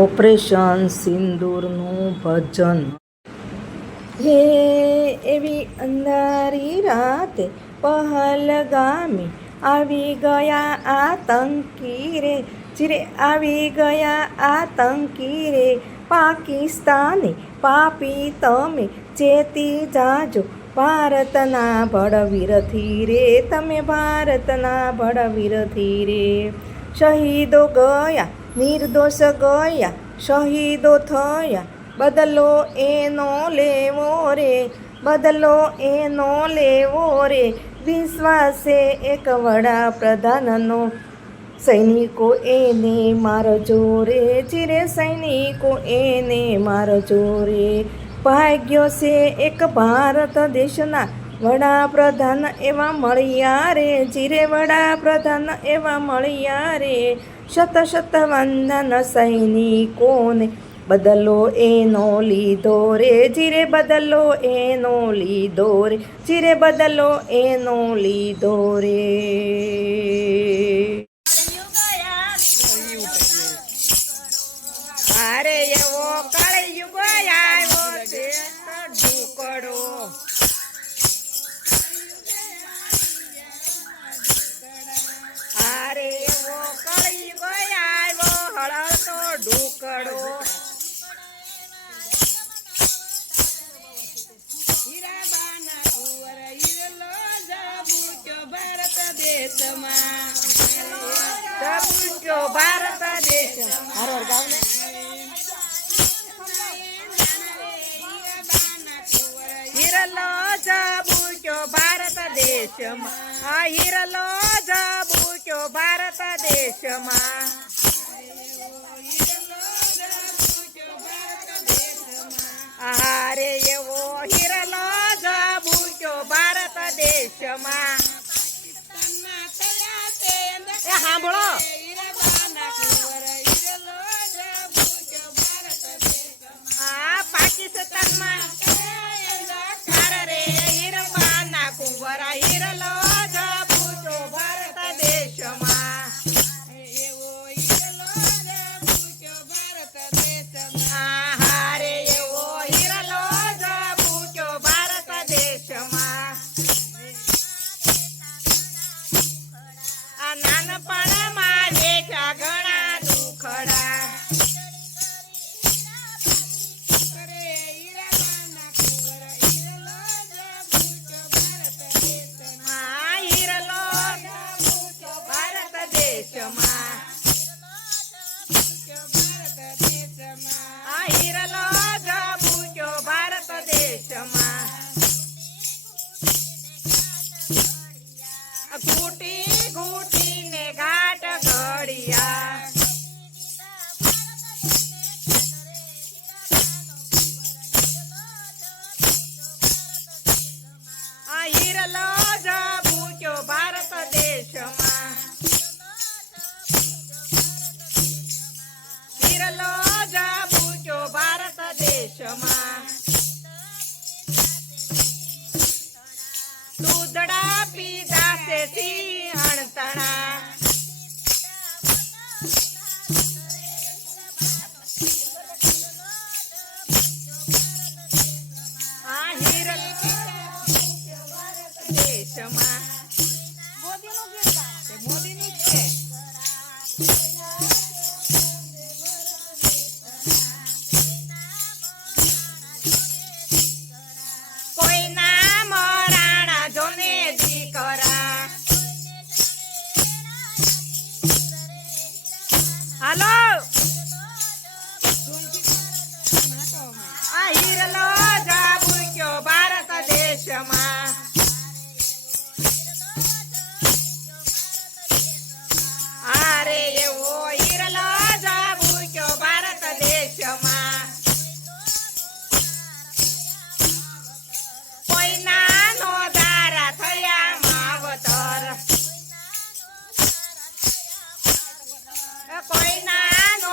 Operation સિંદૂરનું ભજન. હે એવી અંધારી રાતે પહલગામે આવી ગયા આતંકી રે, ચીરે આવી ગયા આતંકી રે. પાકિસ્તાની પાપી તમે ચેતી જાજો, ભારતના ભડવીરથી રે, તમે ભારતના ભડવીરથી રે. શહીદો ગયા, નિર્દોષ ગયા, શહીદો થયા, બદલો એનો લેવો રે, બદલો એનો લેવો રે. વિશ્વાસે એક વડાપ્રધાનનો, સૈનિકો એને મારજો રે, ચીરે સૈનિકો એને મારજો રે. ભાગ્યો છે એક ભારત દેશના વડાપ્રધાન એવા મળ્યા રે, ચીરે વડાપ્રધાન એવા મળ્યા રે. શત શત વંદન સૈનિકોને, બદલો એનો લીધો રે, ચીરે બદલો એનો લીધો રે, ચીરે બદલો એનો લીધો રે. અરે એવો કળયુગ આવ્યો છે ઢુકડો, અરે એવો કળયુગ આવ્યો હળતો ઢુકડો. હીરાબાના કુંવર હીરલો જબુચ્યો ભારત દેશમાં, જબુચ્યો ભારત દેશમાં. હર ગાવને હીરલો જબુચ્યો ભારત દેશમાં, આ હીરલો જબુચ્યો ભારત દેશમાં. આરે એવો હીરલો જબુચ્યો ભારત દેશમાં. એ સાંભળો, આ પાકિસ્તાનમાં રે હીરબાના કુંવર હીરલો જબુચ્યો ભારત દેશમાં. હારે એવો હીરલો જબુચ્યો ભારત દેશમાં. આ નાનપણમાં વેઠા ઘણા દુખડા, આ હીરલો જબુચ્યો ભારત દેશમાં. ઘૂટી ઘૂટીને ઘાટ ઘડિયા, આ હીરલો જબુચ્યો ભારત દેશમાં. હીરલો જબુચ્યો ભારત દેશમાં. દૂધડા પીધા છે સિંહણ-તણા, આ હીરલો દેશમાં. મોદીની છે. કોઈના મરાણા જોને દીકરા, હાલો આ હીરલો જબુચ્યો ભારત દેશમાં. અરે એવો હીરલો જબુચ્યો ભારત દેશમાં. કોઈના નો દારા થયા માવતર, કોઈના નો